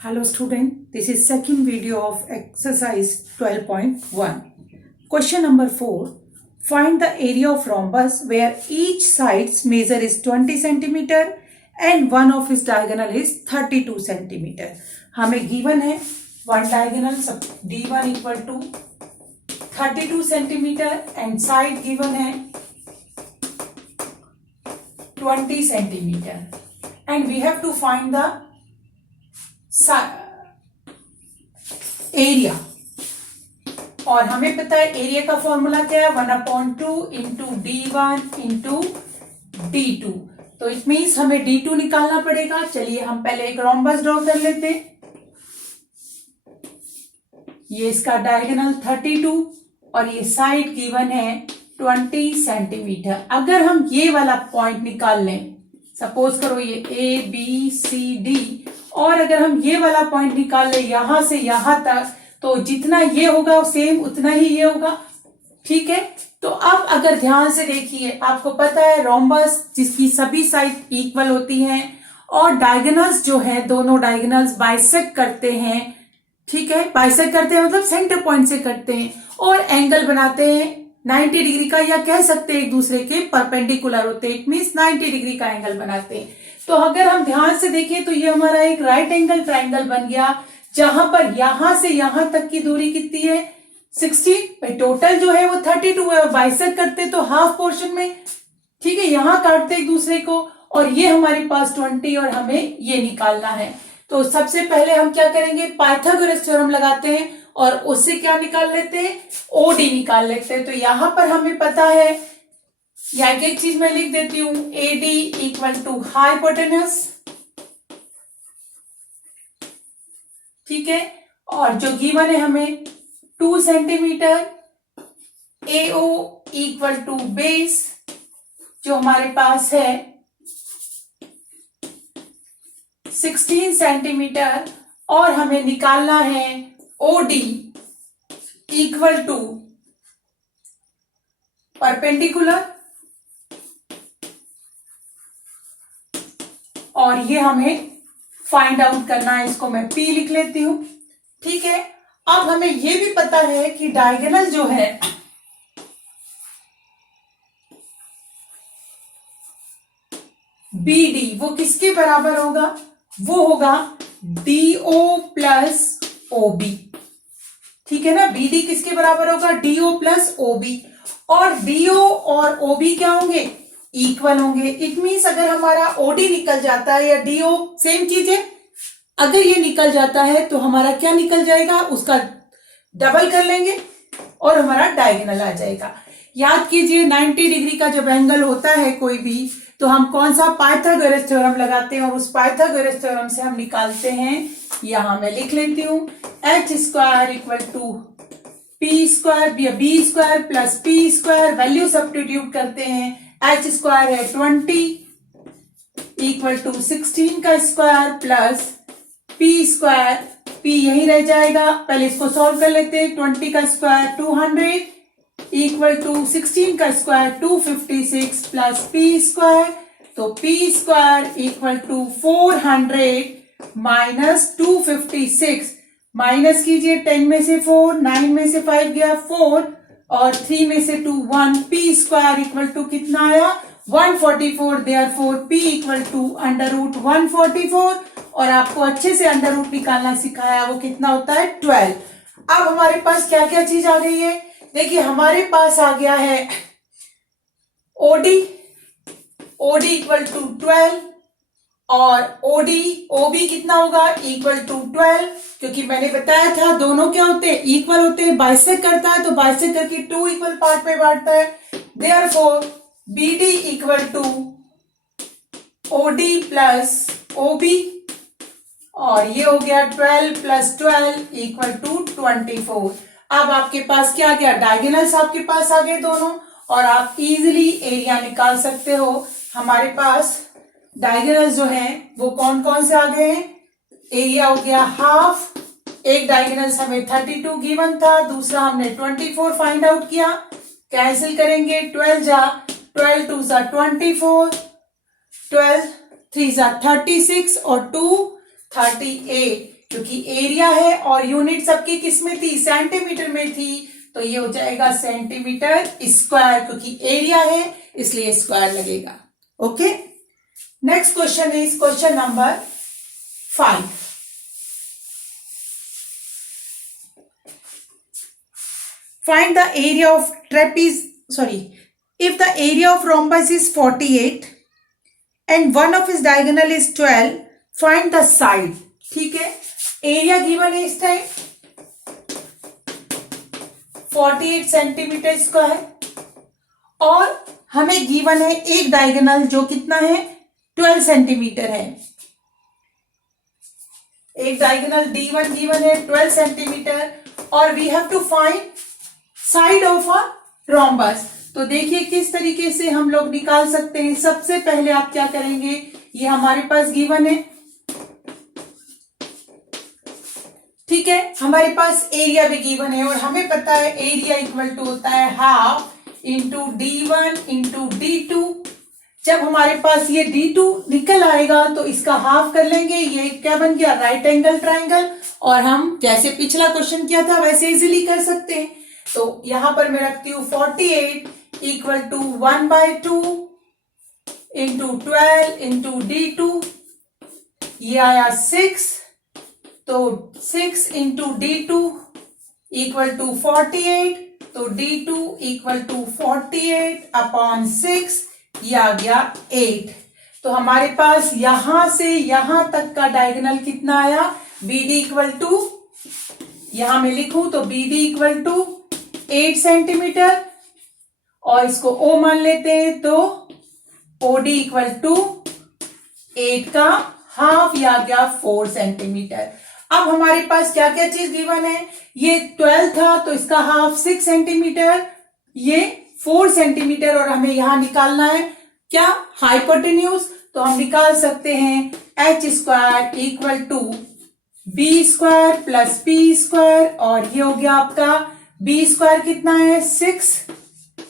Hello student, this is second video of exercise 12.1. Question number 4. Find the area of rhombus where each side's measure is 20 centimeter and one of its diagonal is 32 centimeter. हमें given है one diagonal D1 equal to 32 centimeter and side given है 20 centimeter and we have to find the area और हमें पता है area का formula क्या है 1/2 इंटू D1 इंटू D2। तो इट मीन्स हमें D2 निकालना पड़ेगा। चलिए हम पहले एक रोम्बस ड्रॉ कर लेते हैं। ये इसका डायगोनल 32 और ये साइड गिवन है 20 सेंटीमीटर। अगर हम ये वाला पॉइंट निकाल लें, सपोज करो ये ABCD, और अगर हम ये वाला पॉइंट निकाल ले यहां से यहां तक, तो जितना ये होगा सेम उतना ही ये होगा। ठीक है, तो अब अगर ध्यान से देखिए, आपको पता है रोम्बस जिसकी सभी साइड इक्वल होती हैं और डायगोनल्स जो है दोनों डायगोनल्स बाइसेक्ट करते हैं। ठीक है, बाइसेक्ट करते हैं मतलब सेंटर पॉइंट से करते हैं और एंगल बनाते हैं 90 डिग्री का, या कह सकते हैं एक दूसरे के परपेंडिकुलर होते हैं। इट मीन्स 90 डिग्री का एंगल बनाते हैं। तो अगर हम ध्यान से देखें तो ये हमारा एक राइट एंगल ट्राइंगल बन गया, जहां पर यहां से यहां तक की दूरी कितनी है 60। टोटल जो है वो 32 है, बाइसेक्ट करते तो हाफ पोर्शन में। ठीक है, यहां काटते एक दूसरे को और ये हमारे पास 20 और हमें ये निकालना है। तो सबसे पहले हम क्या करेंगे, पाइथागोरस थ्योरम लगाते हैं और उससे क्या निकाल लेते हैं, ओडी निकाल लेते हैं। तो यहां पर हमें पता है, या एक चीज मैं लिख देती हूं, AD इक्वल टू हाइपोटेनस। ठीक है, और जो गिवन है हमें 2 centimetre, AO equal to base जो हमारे पास है 16 सेंटीमीटर, और हमें निकालना है OD इक्वल टू परपेंडिकुलर, और ये हमें फाइंड आउट करना है। इसको मैं P लिख लेती हूं। ठीक है, अब हमें ये भी पता है कि डायगोनल जो है BD वो किसके बराबर होगा, वो होगा DO प्लस OB। ठीक है ना, BD किसके बराबर होगा, DO प्लस OB, और DO और OB क्या होंगे, इक्वल होंगे। इट मीन्स अगर हमारा OD निकल जाता है या DO सेम चीज है, अगर ये निकल जाता है तो हमारा क्या निकल जाएगा, उसका डबल कर लेंगे और हमारा डायगोनल आ जाएगा। याद कीजिए 90 डिग्री का जब एंगल होता है कोई भी, तो हम कौन सा पाइथागोरस थ्योरम लगाते हैं और उस पाइथागोरस थ्योरम से हम निकालते हैं। यहां मैं लिख लेती हूं h square equal to p square b square plus p square, value substitute करते हैं। h स्क्वायर है 20 इक्वल टू 16 का square plus p square, p यही रह जाएगा। पहले इसको सॉल्व कर लेते हैं। 20 का स्क्वायर 200 इक्वल टू 16 का स्क्वायर 256 प्लस p स्क्वायर, तो p square equal to 400 minus 256। Minus कीजिए, 10 में से 4, 9 में से 5 गया 4 और 3 में से 2 1, p स्क्वायर इक्वल टू कितना आया 144। Therefore p equal to under root 144, और आपको अच्छे से अंडर रूट निकालना सिखाया, वो कितना होता है 12। अब हमारे पास क्या क्या चीज आ गई है, देखिए हमारे पास आ गया है OD इक्वल टू 12 और OB कितना होगा इक्वल टू 12, क्योंकि मैंने बताया था दोनों क्या होते हैं, इक्वल होते हैं। बाइसेक्ट करता है तो बाइसेक्ट करके 2 इक्वल पार्ट में बांटता है। Therefore BD equal to OD plus OB, और ये हो गया 12 प्लस 12 इक्वल टू 24। अब आपके पास क्या गया, डायगोनल्स आपके पास आ गए दोनों, और आप इजीली एरिया निकाल सकते हो। हमारे पास डायगोनल्स जो हैं वो कौन कौन से आ गए हैं, एरिया हो गया हाफ, एक डायगोनल्स हमें 32 गिवन था, दूसरा हमने 24 फाइंड आउट किया। कैंसिल करेंगे, 12 जा 12 2 जा 24, 12 3 जा 36 और 2 38। क्योंकि एरिया है और यूनिट सबकी किस में थी, सेंटीमीटर में थी, तो ये हो जाएगा सेंटीमीटर स्क्वायर, क्योंकि एरिया है इसलिए स्क्वायर लगेगा। Okay, next question is question number 5। Find the area of if the area of rhombus is 48 and one of its diagonal is 12, find the side। ठीक है, एरिया गिवन है इस time 48 centimetre square और हमें given है एक diagonal जो कितना है, 12 सेंटीमीटर है। एक डायगोनल D1 गिवन है 12 सेंटीमीटर और we have to find side of a rhombus. तो देखिए किस तरीके से हम लोग निकाल सकते हैं। सबसे पहले आप क्या करेंगे, ये हमारे पास गिवन है, ठीक है, हमारे पास एरिया भी गिवन है और हमें पता है एरिया इक्वल टू होता है half into D1 into D2। जब हमारे पास ये D2 निकल आएगा तो इसका हाफ कर लेंगे, ये क्या बन गया, राइट एंगल ट्राइंगल। और हम जैसे पिछला क्वेश्चन किया था वैसे इजीली कर सकते हैं। तो यहां पर मैं रखती हूं 48 equal to 1/2 into 12 into D2, ये आया 6, तो 6 इंटू D2 इक्वल टू 48, तो D2 इक्वल टू 48/6, ये आ गया 8। तो हमारे पास यहां से यहां तक का डायगोनल कितना आया, BD इक्वल टू, यहां मैं लिखूं तो BD इक्वल टू 8 सेंटीमीटर और इसको O मान लेते हैं, तो OD इक्वल टू 8 का हाफ, या गया 4 सेंटीमीटर। अब हमारे पास क्या क्या चीज गिवन है, ये 12 था तो इसका हाफ 6 सेंटीमीटर, ये 4 सेंटीमीटर और हमें यहां निकालना है क्या, हाइपोटेन्यूज। तो हम निकाल सकते हैं h square equal to b square plus p square, और ये हो गया आपका b स्क्वायर कितना है, 6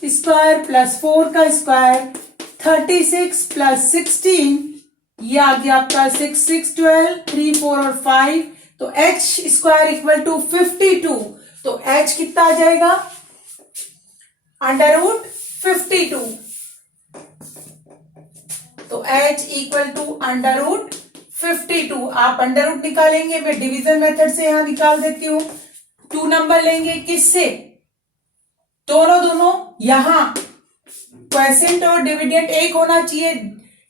स्क्वायर प्लस 4 का स्क्वायर 36 प्लस 16, ये आ गया आपका 6 6 12 3 4 और 5, तो h स्क्वायर इक्वल टू 52। तो h कितना आ जाएगा, अंडर रूट 52, तो h equal to under root 52। आप अंडर रूट निकालेंगे, मैं डिवीजन मेथड से यहां निकाल देती हूं। 2 नंबर लेंगे किससे, दोनों यहां क्वोशिएंट और डिविडेंड एक होना चाहिए।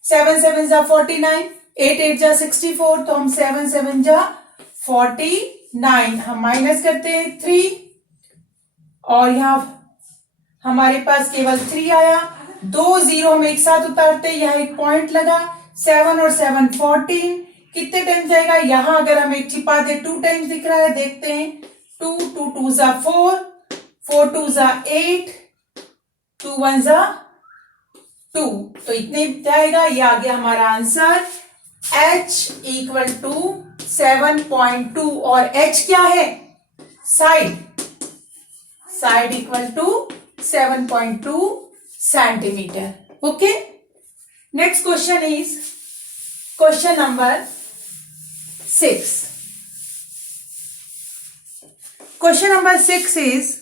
7 7 जा 49, 8 8 जा 64, तो हम 7 7 जा 49, हम माइनस करते हैं 3 और यहां हमारे पास केवल 3 आया। 2 जीरो हम एक साथ उतारते, यहां एक पॉइंट लगा, 7 और 7 14, कितने टाइम जाएगा, यहां अगर हम एक छिपा दे 2 टाइम्स दिख रहा है, देखते हैं 2 2 2 जा 4 4 2 जा 8 2 1 जा 2, तो इतने जाएगा। ये आ गया हमारा आंसर h इक्वल टू 7.2 और h क्या है, side equal to 7.2 centimetre. Okay, next question is question number 6। Question number 6 is,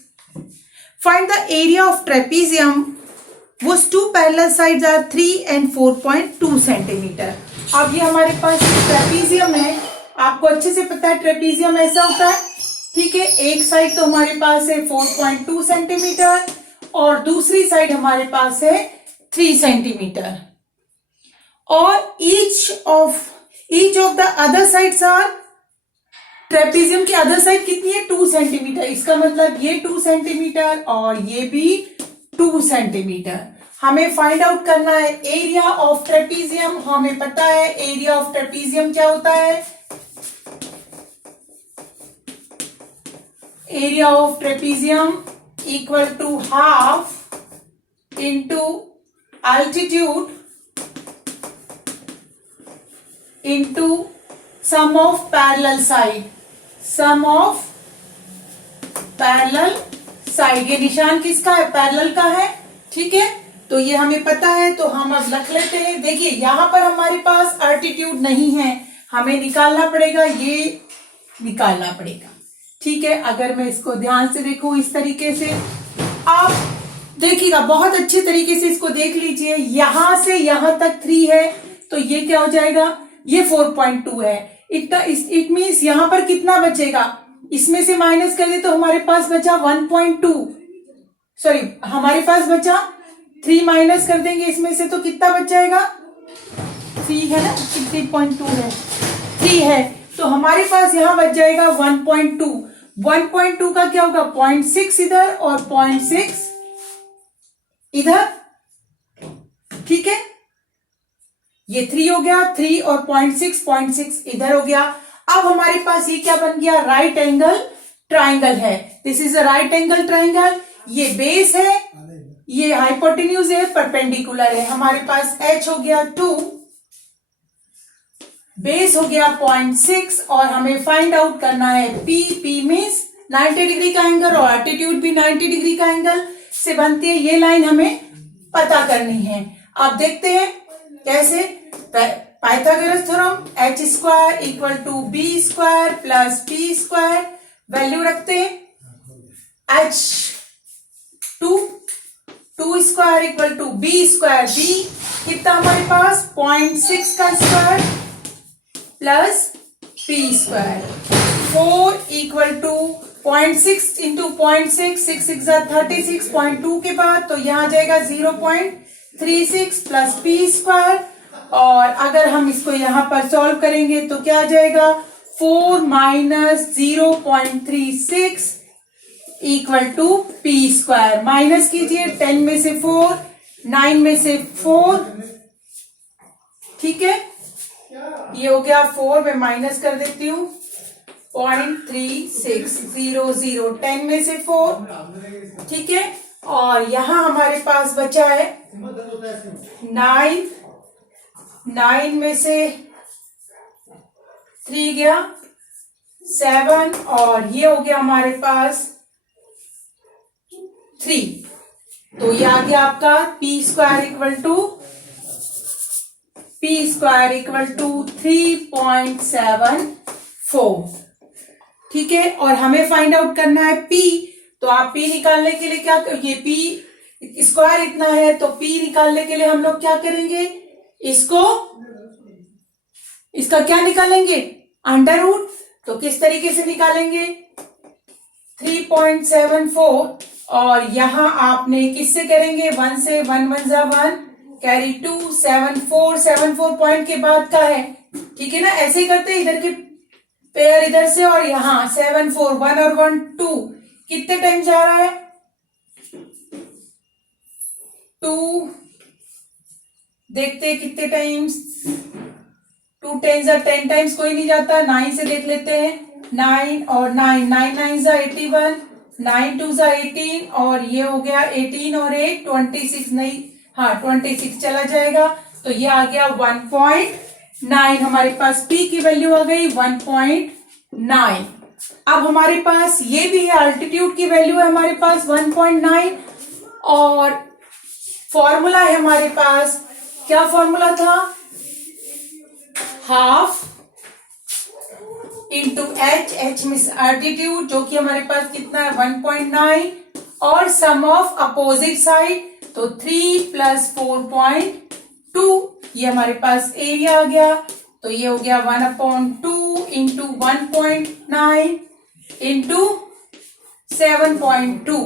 find the area of trapezium whose two parallel sides are 3 and 4.2 centimetre. अब ये हमारे पास ट्रेपीजियम है, आपको अच्छे से पता है ट्रेपीजियम ऐसा होता है, ठीक है। एक साइड तो हमारे पास है 4.2 सेंटीमीटर और दूसरी साइड हमारे पास है 3 सेंटीमीटर, और each of the other sides are, trapezium की अदर साइड कितनी है, 2 सेंटीमीटर। इसका मतलब ये 2 सेंटीमीटर और ये भी 2 सेंटीमीटर। हमें फाइंड आउट करना है एरिया ऑफ ट्रेपीजियम। हमें पता है एरिया ऑफ ट्रेपीजियम क्या होता है, area of trapezium equal to half into altitude into sum of parallel side, sum of parallel side. ये निशान किसका है, पैरेलल का है, ठीक है। तो ये हमें पता है, तो हम अब रख लेते हैं। देखिए यहां पर हमारे पास अल्टीट्यूड नहीं है, हमें निकालना पड़ेगा। ये निकालना पड़ेगा। ठीक है, अगर मैं इसको ध्यान से देखूं इस तरीके से, आप देखिएगा बहुत अच्छे तरीके से इसको देख लीजिए। यहां से यहां तक 3 है तो ये क्या हो जाएगा, ये 4.2 है। इट मीन्स यहां पर कितना बचेगा, इसमें से माइनस कर दे तो हमारे पास बचा 1.2, सॉरी हमारे पास बचा 3, माइनस कर देंगे इसमें से तो कितना बच जाएगा, 3 है ना, 3.2 है, 3 है तो हमारे पास यहां बच जाएगा 1.2। 1.2 का क्या होगा, 0.6 इधर और 0.6 इधर। ठीक है, ये 3 हो गया, 3 और 0.6 इधर हो गया। अब हमारे पास ये क्या बन गया, राइट एंगल ट्राइंगल है। This is a right angle triangle. ये बेस है, ये हाइपोटेन्यूज है, परपेंडिकुलर है। हमारे पास h हो गया 2, बेस हो गया 0.6 और हमें फाइंड आउट करना है p। p मीन्स 90 डिग्री का एंगल और एल्टीट्यूड भी 90 डिग्री का एंगल से बनती है। ये लाइन हमें पता करनी है। आप देखते हैं कैसे, Pythagoras theorem, h square equal to B square plus P square, value रखते हैं h 2 square equal to B square, B कितना हमारे पास 0.6 का square plus P square, 4 equal to 0.6 into 0.6, 6 6 36.2 के बाद तो यहां जाएगा 0.36 प्लस पी स्क्वायर। और अगर हम इसको यहां पर सॉल्व करेंगे तो क्या आ जाएगा, 4 minus 0.36 equal to P square. Minus कीजिए, 10 में से 4, 9 में से 4, ठीक है, ये हो गया 4, मैं माइनस कर देती हूँ 0.3600, 10 में से 4, ठीक है। और यहां हमारे पास बचा है 9 में से 3 गया 7 और ये हो गया हमारे पास 3। तो ये आ गया आपका पी स्क्वायर इक्वल टू 3.74, ठीक है। और हमें फाइंड आउट करना है p। तो आप p निकालने के लिए क्या, ये p स्क्वायर इतना है तो p निकालने के लिए हम लोग क्या करेंगे, इसका क्या निकालेंगे, अंडर रूट। तो किस तरीके से निकालेंगे, 3.74 और यहां आपने किससे करेंगे, 1 से, 1 1 जा 1 कैरी 2, 7 पॉइंट के बाद का है, ठीक है ना। ऐसे ही करते हैं, इधर के पेयर इधर से और यहां 7 4 1 और 1 2 कितने टाइम जा रहा है, 2। देखते हैं कितने टाइम्स, 2 10 10 टाइम्स कोई नहीं जाता। 9 से देख लेते हैं, 9 और 9 9 9 जा 81, 9 2 जा 18 और ये हो गया 18 और 8 26, नहीं हाँ 26 चला जाएगा। तो ये आ गया 1.9, हमारे पास p की वैल्यू आ गई 1.9। अब हमारे पास ये भी है, अल्टीट्यूड की वैल्यू है हमारे पास 1.9 और फॉर्मूला है हमारे पास, क्या फॉर्मूला था, half into h means altitude जो कि हमारे पास कितना है 1.9 और सम ऑफ अपोजिट साइड तो 3 प्लस 4.2, ये हमारे पास एरिया आ गया। तो ये हो गया 1/2 इंटू 1.9 इंटू 7.2,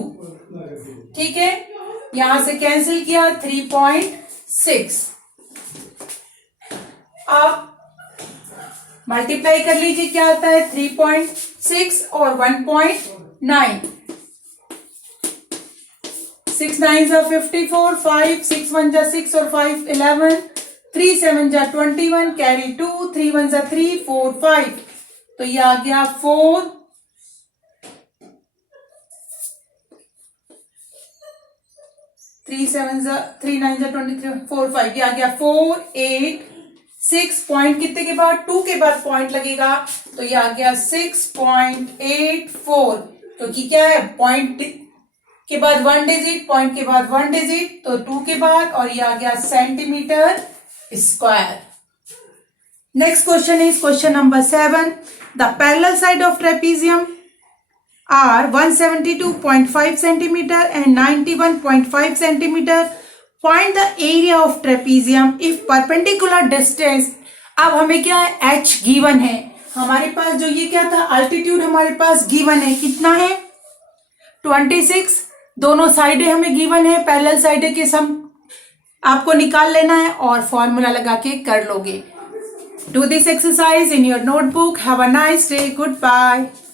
ठीक है। यहां से कैंसिल किया 3.6। आप मल्टीप्लाई कर लीजिए क्या आता है, 3.6 और 1.9, 6 9 जा 54, 5 6 1 जा 6 और 5 11, 3 7 जा 21 कैरी 2, 3 1 जा 3 4 5। तो ये आ गया 4 3 7 जा 3 9 जा 23 4 5, ये आ गया 4 8 6 पॉइंट कितने के बाद, 2 के बाद पॉइंट लगेगा तो ये आ गया 6.84, क्योंकि क्या है पॉइंट के बाद 1 डिजिट, पॉइंट के बाद 1 डिजिट तो 2 के बाद, और ये आ गया centimetre square. Next question is question number 7। The parallel side of trapezium are 172.5 centimeter and 91.5 centimeter. Find the area of trapezium if perpendicular distance. अब हमें क्या है, h गिवन है हमारे पास, जो ये क्या था अल्टीट्यूड हमारे पास गिवन है, कितना है 26, दोनों साइडें हमें गिवन है, पैरेलल साइडें के सम आपको निकाल लेना है और फॉर्मूला लगा के कर लोगे. Do this exercise in your notebook. Have a nice day. Goodbye.